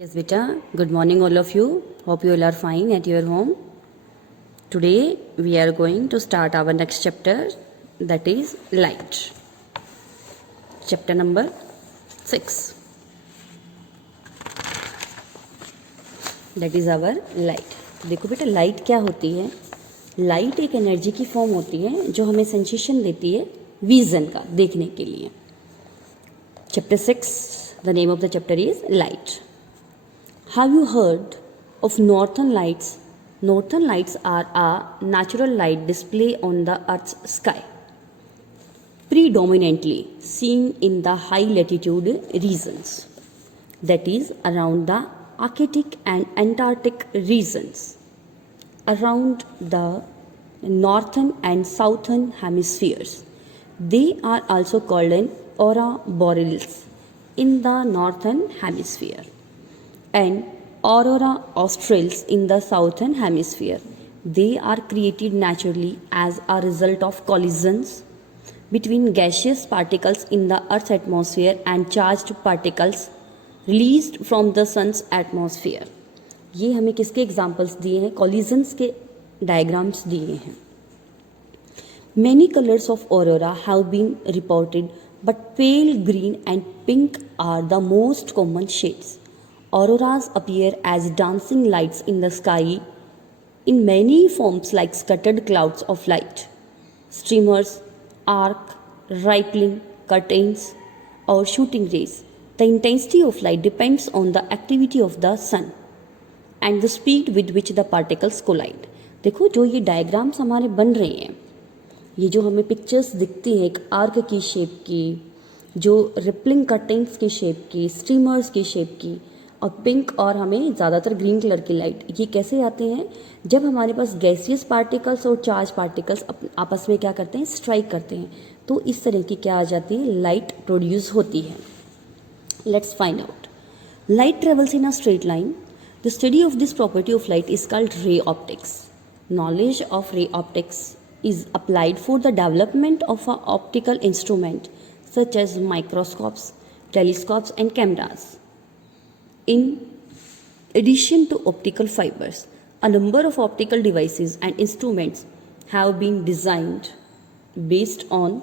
Yes, beta. Good morning, all of you. Hope you all are fine at your home. Today, we are going to start our next chapter, that is light. Chapter number 6. That is our light. देखो बेटा, light क्या होती है? Light एक energy की form होती है जो हमें सेंसेशन देती है विजन का, देखने के लिए. Chapter 6, the name of the chapter is light. Have you heard of northern lights? Northern lights are a natural light display on the Earth's sky, predominantly seen in the high latitude regions, that is, around the Arctic and Antarctic regions, around the northern and southern hemispheres. They are also called an aurora borealis in the northern hemisphere and aurora australis in the southern hemisphere. They are created naturally as a result of collisions between gaseous particles in the Earth's atmosphere and charged particles released from the sun's atmosphere. ये हमें किसके examples दिए हैं? Collisions के diagrams दिए हैं. Many colors of aurora have been reported, but pale green and pink are the most common shades. Auroras appear as dancing lights in the sky in many forms like scattered clouds of light, streamers, arc, rippling, curtains, or shooting rays. The intensity of light depends on the activity of the sun and the speed with which the particles collide. देखो, जो ये diagrams हमारे बन रहे हैं, ये जो हमें पिक्चर्स दिखती हैं एक आर्क की शेप की, जो रिपलिंग कर्टेन्स की शेप की, स्ट्रीमर्स की शेप की, और पिंक और हमें ज़्यादातर ग्रीन कलर की लाइट, ये कैसे आते हैं? जब हमारे पास गैसियस पार्टिकल्स और चार्ज पार्टिकल्स आपस में क्या करते हैं? स्ट्राइक करते हैं, तो इस तरह की क्या आ जाती है? लाइट प्रोड्यूस होती है. Let's find out. Light travels in a straight line. The study of this property of light is called ray optics. Knowledge of ray optics is applied for the development of a optical instrument such as microscopes, telescopes and cameras. In addition to optical fibers, a number of optical devices and instruments have been designed based on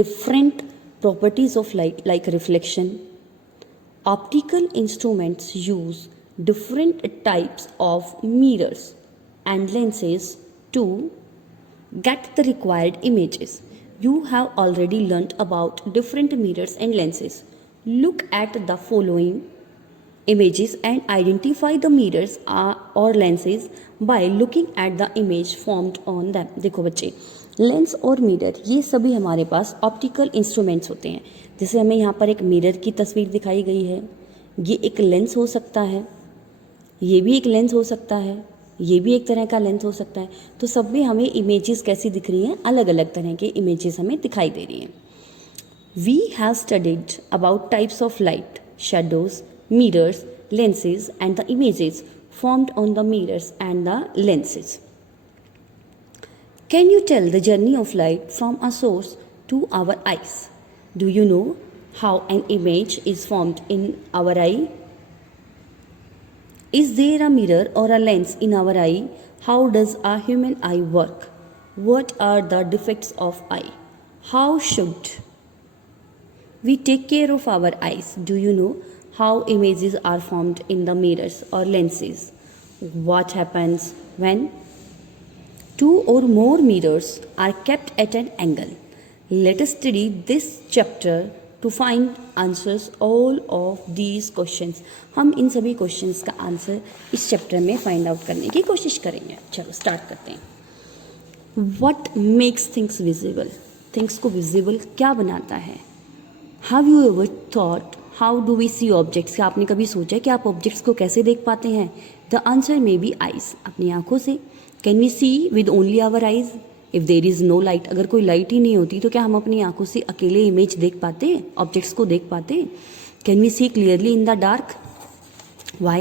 different properties of light like reflection. Optical instruments use different types of mirrors and lenses to get the required images. You have already learnt about different mirrors and lenses. Look at the following images and identify the mirrors or lenses by looking at the image formed on them. देखो बच्चे, lens और mirror ये सभी हमारे पास optical instruments होते हैं. जैसे हमें यहाँ पर एक मिरर की तस्वीर दिखाई गई है, ये एक लेंस हो सकता है, ये भी एक लेंस हो सकता है, ये भी एक तरह का लेंस हो सकता है. तो सब में हमें इमेजेस कैसी दिख रही हैं? अलग अलग तरह के इमेजेस हमें दिखाई दे रही हैं. We have studied about types of light, shadows, mirrors, lenses and the images formed on the mirrors and the lenses. Can you tell the journey of light from a source to our eyes? Do you know how an image is formed in our eye? Is there a mirror or a lens in our eye? How does a human eye work? What are the defects of eye? How should we take care of our eyes? Do you know how images are formed in the mirrors or lenses? What happens when two or more mirrors are kept at an angle? Let us study this chapter to find answers all of these questions. हम इन सभी questions का answer इस chapter में find out करने की कोशिश करेंगे. चलो स्टार्ट करते हैं. What makes things visible? Things को विजिबल क्या बनाता है? Have you ever thought how do we see objects? क्या आपने कभी सोचा कि आप ऑब्जेक्ट्स को कैसे देख पाते हैं? The answer may be eyes. अपनी आंखों से. Can we see with only our eyes? If there is no light, अगर कोई लाइट ही नहीं होती तो क्या हम अपनी आंखों से अकेले इमेज देख पाते, ऑब्जेक्ट्स को देख पाते? Can we see clearly in the dark? Why?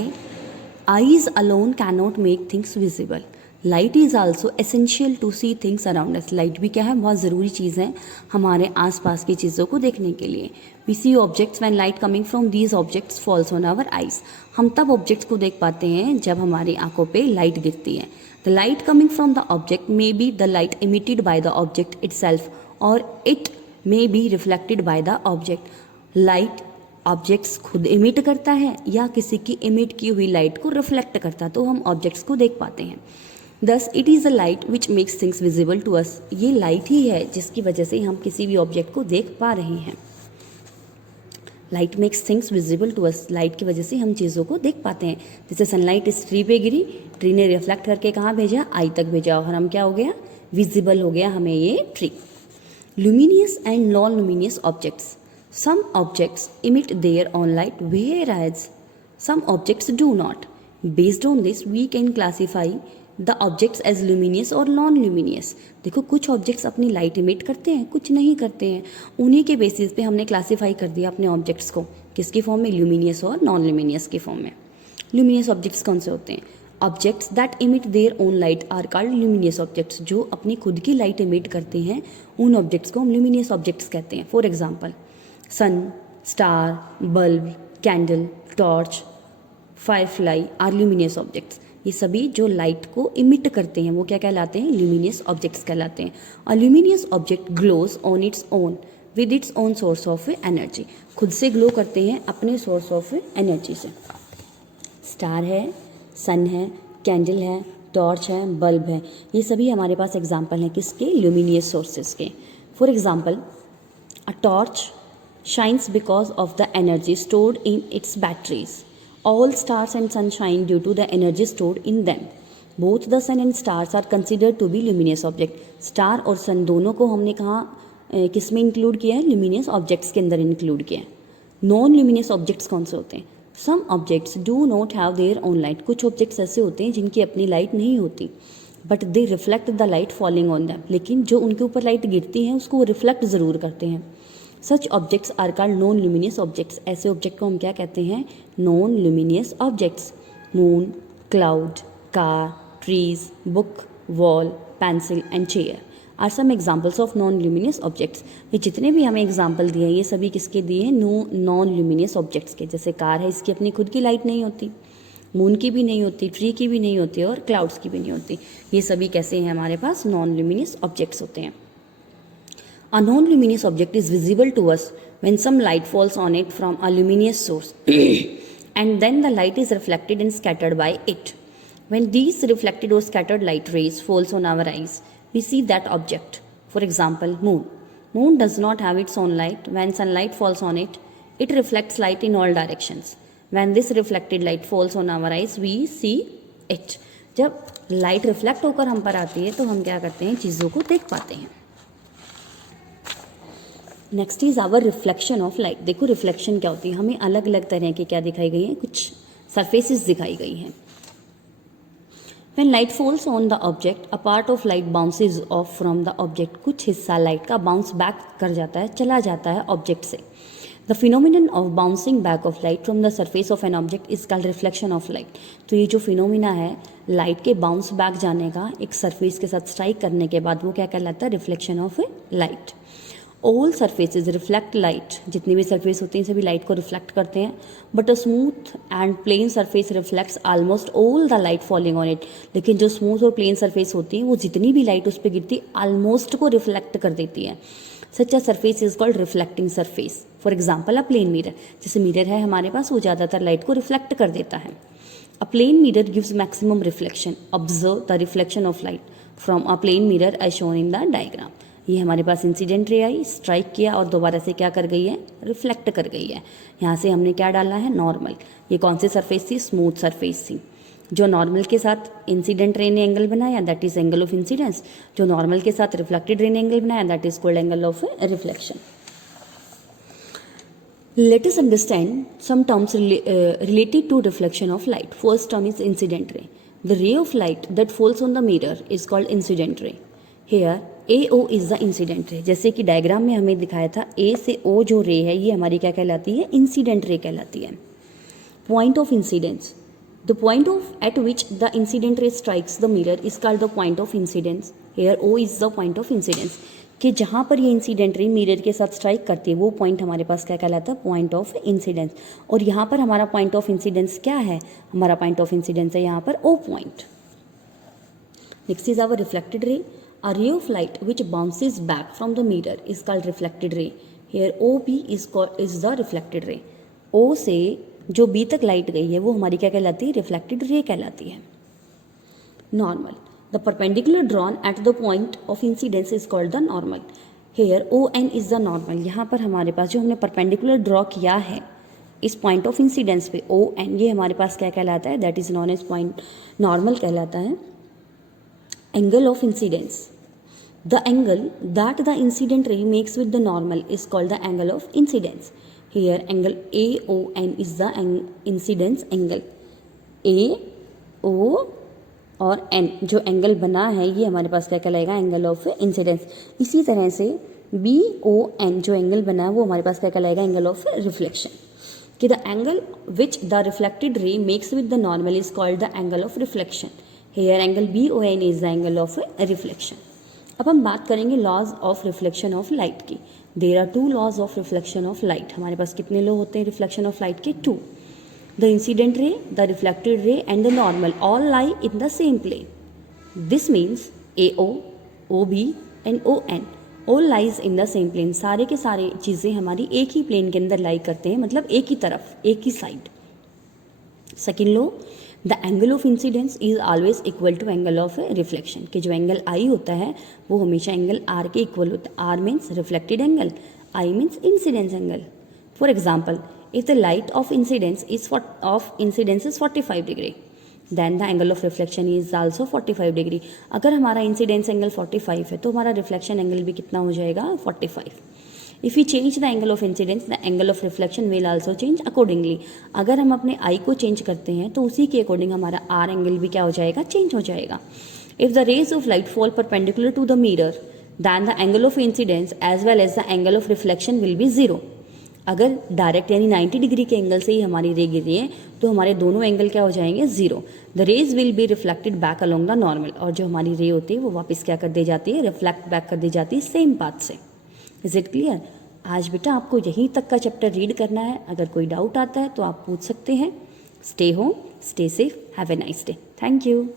Eyes alone cannot make things visible. Light is also essential to see things around us. Light भी क्या है, बहुत ज़रूरी चीज़ है हमारे आसपास की चीज़ों को देखने के लिए। We see objects when light coming from these objects falls on our eyes. हम तब ऑब्जेक्ट्स को देख पाते हैं जब हमारी आंखों पे लाइट गिरती है। The light coming from the object may be the light emitted by the object itself और it may be reflected by the object. Light objects खुद इमिट करता है या किसी की इमिट की हुई लाइट को रिफ्लेक्ट करता है, तो हम ऑब्जेक्ट्स को देख पाते हैं। Thus it is a light which makes things visible to us। ये लाइट ही है जिसकी वजह से हम किसी भी ऑब्जेक्ट को देख पा रहे हैं। Light makes things visible to us. Light की वजह से हम चीज़ों को देख पाते हैं। जैसे सनलाइट इस ट्री पे गिरी, ट्री ने रिफ्लेक्ट करके कहाँ भेजा, आई तक भेजा और हम क्या हो गया, विजिबल हो गया हमें ये tree. Luminous and non luminous objects. Some objects emit their own light whereas some objects do not। Based on this we can classify the objects as luminous और नॉन ल्यूमिनियस। देखो कुछ ऑब्जेक्ट्स अपनी light emit करते हैं, कुछ नहीं करते हैं। उन्हीं के बेसिस पे हमने क्लासीफाई कर दिया अपने ऑब्जेक्ट्स को, किसकी फॉर्म में, ल्यूमिनियस और नॉन ल्यूमिनियस की फॉर्म में। ल्यूमिनियस ऑब्जेक्ट्स कौन से होते हैं, objects that emit their own light are called luminous objects. जो अपनी खुद की लाइट इमिट करते हैं उन ऑब्जेक्ट्स को हम ल्यूमिनियस ऑब्जेक्ट्स कहते हैं। For example sun, star, bulb, candle, torch, firefly are luminous objects. ये सभी जो लाइट को इमिट करते हैं वो क्या कहलाते हैं, ल्यूमिनियस ऑब्जेक्ट्स कहलाते हैं। A luminous object glows on its own with its own source of energy. खुद से ग्लो करते हैं अपने सोर्स ऑफ एनर्जी से। स्टार है, सन है, कैंडल है, टॉर्च है, बल्ब है, ये सभी हमारे पास एग्जाम्पल हैं किसके, ल्यूमिनियस सोर्सेज के। For example a torch shines because of the energy stored in its batteries. All stars and sun shine due to the energy stored in them. Both the sun and stars are considered to be luminous object। Star और सन दोनों को हमने कहाँ किस में include किया है, luminous objects के अंदर इंक्लूड किया है। नॉन luminous objects कौन से होते हैं, some objects do not have their own light। कुछ ऑब्जेक्ट्स ऐसे होते हैं जिनकी अपनी लाइट नहीं होती, but they reflect the light falling on them. लेकिन जो उनके ऊपर लाइट गिरती है उसको वो रिफ्लेक्ट ज़रूर करते हैं। Such objects are called non luminous objects. ऐसे ऑब्जेक्ट को हम क्या कहते हैं, non luminous objects. Moon, cloud, car, trees, book, wall, pencil and chair are some examples of non luminous objects. ये जितने भी हमें एग्जाम्पल दिए हैं ये सभी किसके दिए हैं, नॉन ल्यूमिनियस ऑब्जेक्ट्स के। जैसे कार है, इसकी अपनी खुद की लाइट नहीं होती, मून की भी नहीं होती, ट्री की भी नहीं होती और क्लाउड्स की भी नहीं होती। ये सभी कैसे हैं, हमारे पास नॉन ल्यूमिनियस ऑब्जेक्ट्स होते हैं। A non-luminous object is visible to us when some light falls on it from a luminous source and then the light is reflected and scattered by it. When these reflected or scattered light rays falls on our eyes, we see that object. For example, moon. Moon does not have its own light. When sunlight falls on it, it reflects light in all directions. When this reflected light falls on our eyes, we see it. जब light reflect होकर हम पर आती है तो हम क्या करते हैं, चीज़ों को देख पाते हैं। Next is our reflection of light. देखो रिफ्लेक्शन क्या होती है, हमें अलग अलग तरह की क्या दिखाई गई है, कुछ सरफेसेस दिखाई गई हैं। When light falls on the object a part of light bounces of from the object. कुछ हिस्सा लाइट का बाउंस बैक कर जाता है, चला जाता है ऑब्जेक्ट से। The phenomenon of bouncing back of light from the surface of an object is called reflection of light. तो ये जो फिनोमिना है लाइट के बाउंस बैक जाने का एक सरफेस के साथ स्ट्राइक करने के बाद, वो क्या कहलाता है, reflection of light. All surfaces reflect light. जितनी भी सरफेस होती हैं सभी लाइट को रिफ्लेक्ट करते हैं, but a smooth and plane surface reflects almost all the light falling on it. लेकिन जो स्मूथ और प्लेन सरफेस होती है वो जितनी भी लाइट उस पर गिरती है ऑलमोस्ट को रिफ्लेक्ट कर देती है। Such a surface is called reflecting surface. For example a plane mirror. जैसे मिरर है हमारे पास, वो ज़्यादातर लाइट को रिफ्लेक्ट कर देता है। A plane mirror gives maximum reflection. Observe the reflection of light from a plane mirror as shown in the diagram. ये हमारे पास इंसिडेंट रे आई, स्ट्राइक किया और दोबारा से क्या कर गई है, रिफ्लेक्ट कर गई है। यहाँ से हमने क्या डाला है, नॉर्मल। ये कौन सी सरफेस थी, स्मूथ सरफेस थी। जो नॉर्मल के साथ इंसिडेंट रे ने एंगल बनाया that is angle of incidence. जो नॉर्मल के साथ रिफ्लेक्टेड रे ने एंगल बनाया that is called angle of reflection. Let us understand some terms related to reflection of light. First term is incident ray. The ray of light that falls on the mirror is called incident ray. Here AO is the incident ray. जैसे कि diagram में हमें दिखाया था A से O जो रे है ये हमारी क्या कहलाती है, इंसिडेंट रे कहलाती है। Point of incidence The point at which the incident ray strikes the mirror is called the point of incidence. Here O is the point of incidence. कि जहाँ पर ये इंसिडेंट रे मिरर के साथ strike करती है वो पॉइंट हमारे पास क्या कहलाता है, पॉइंट ऑफ इंसिडेंस. और यहाँ पर हमारा पॉइंट ऑफ इंसिडेंस क्या है, हमारा पॉइंट ऑफ इंसिडेंस है यहाँ पर O point. Next is our reflected ray. A ray of light which bounces back from the mirror is called reflected ray. Here OB is the reflected ray. O से जो B तक light गई है वो हमारी क्या कहलाती है, रिफ्लेक्टेड रे कहलाती है. Normal. The perpendicular drawn at the point of incidence is called the normal. Here ON is the normal. यहाँ पर हमारे पास जो हमने perpendicular draw किया है इस point of incidence पे ON, ये हमारे पास क्या कहलाता है, that is known as point normal कहलाता है. Angle of incidence. The angle that the incident ray makes with the normal is called the angle of incidence. Here angle AON is the incidence angle. AO और N जो angle बना है ये हमारे पास क्या कहलाएगा, एंगल ऑफ इंसिडेंस. इसी तरह से BON जो एंगल बना है वो हमारे पास क्या कहलाएगा, एंगल ऑफ रिफ्लेक्शन. कि the angle which the reflected ray makes with the normal is called the angle of reflection. Here angle BON is the angle of reflection. अब हम बात करेंगे laws of reflection of light की. There are 2 laws of reflection of light. हमारे पास कितने law होते हैं रिफ्लेक्शन ऑफ लाइट के, 2. The incident ray, the reflected ray and the normal all lie in the same plane. This means AO, OB and ON all lies in the same plane. सारे के सारे चीज़ें हमारी एक ही plane के अंदर लाई करते हैं, मतलब एक ही तरफ, एक ही side. Second law, the angle of incidence is always equal to angle of reflection. कि जो एंगल I होता है वो हमेशा एंगल R के इक्वल होता है. R means reflected angle, I means incidence angle. For example, if the light of incidence is 45 degree, then the angle of reflection is also 45 degree. अगर हमारा इंसिडेंस एंगल 45 है तो हमारा रिफ्लेक्शन एंगल भी कितना हो जाएगा, 45. If we change the angle of incidence, the angle of reflection will also change accordingly. अगर हम अपने I को चेंज करते हैं तो उसी के अकॉर्डिंग हमारा R एंगल भी क्या हो जाएगा, चेंज हो जाएगा. If the rays of light fall perpendicular to the mirror, then the angle of incidence as well as the angle of reflection will be 0. अगर डायरेक्ट यानी 90 डिग्री के एंगल से ही हमारी रे गिर रही है तो हमारे दोनों एंगल क्या हो जाएंगे, 0. The rays will be reflected back along the normal. और जो हमारी रे होती है वो वापस क्या कर दी जाती है, रिफ्लेक्ट बैक कर दी जाती है सेम पाथ से. Is it clear? आज बेटा आपको यहीं तक का चैप्टर रीड करना है. अगर कोई डाउट आता है तो आप पूछ सकते हैं. Stay home, stay safe, have a nice day. Thank you.